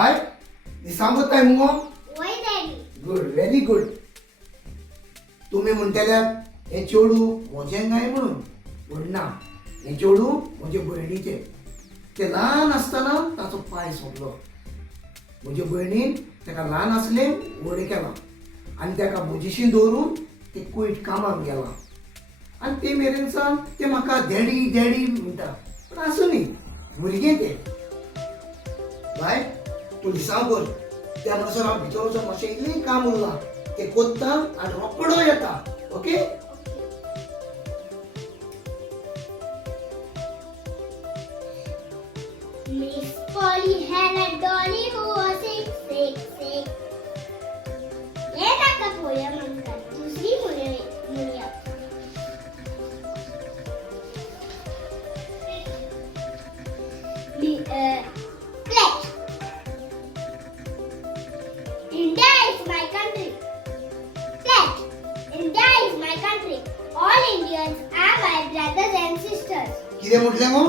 Bye दिसांगताय मुगो वय daddy. Good very good. तुम्ही म्हणटल्यात हे चेडू म्हजें काय म्हणून पूण ना, हे चेडू म्हजे भयणीचे. ते ल्हान आसतना ताचो पाय सोडलो. म्हजे भयणीन ताका ल्हान आसले व्हड केला आनी ताका म्हजेशी दवरून ते कुयट कामाक गेला आनी ते मेरेन सावन ते म्हाका डॅडी डॅडी म्हणटा. पूण आसूं न्ही, भुरगें तें. बाय तूं दिसां कर, त्या म्हणसर हांव भितर वचोन मातशें इल्लें काम उरलां तें कोत्ता आनी रोकडो येता. Okay? Miss Polly had a dolly who was sick, sick, sick. हे ताका पोयम म्हणटात. दुसरी म्हणया. Pledge. India is my country. Pledge. India is my country. All Indians are my brothers and sisters. कितें म्हटलें गो?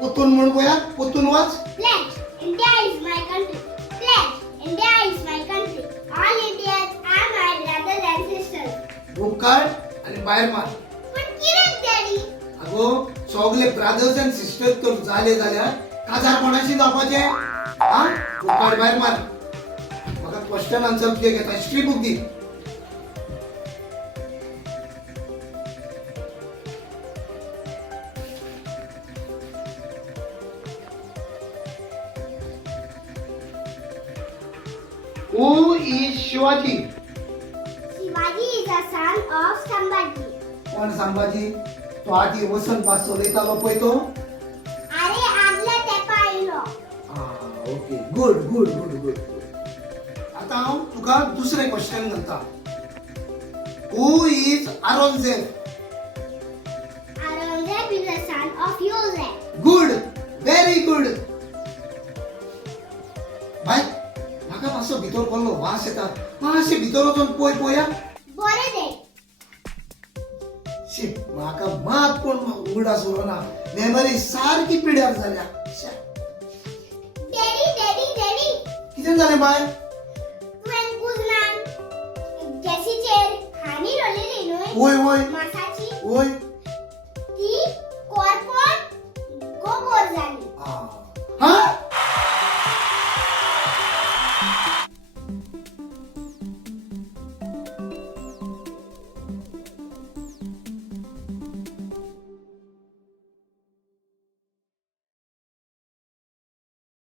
पोतून म्हण पळया, पोतून वाच. Pledge. India is my country. Pledge. India is my country. All Indians are my brothers and sisters. Book काड आनी भायर मार. पण कित्याक डॅडी? आगो सगळे ब्रदर्स अँड सिस्टर्स तर जाले जाल्यार काजार कोणाशी जावपाचे? हा बुक काड भायर मार. म्हाका क्वेश्चन आन्सर तुजे घेता. History book the. Who is Shivaji? Shivaji is a son of Sambhaji. कोण संभाजी? तो आधी वसंत पास चलयतालो पळय तो? अरे आदल्या तेंपा आयलो. Okay good good good good. आता हांव तुका दुसरे क्वेश्चन घालता. Who is Aurangzeb? Aurangzeb is a son of Joseph. Good very good. बाय म्हाका मातसो भितर कसलो वास येता. मातशें भितर वचून पळय पळया. बरें डॅडी. शी म्हाका मात कोण उगडास उरना. मेमरी सारकी पिड्यार जाल्या. Daddy daddy daddy. कितें जालें बाय? तुवें कुजनान गॅसीचेर हानी रोयलेली न्हय वय वय मासाची, वय. ती कोरपोन गोबोर जाली. हा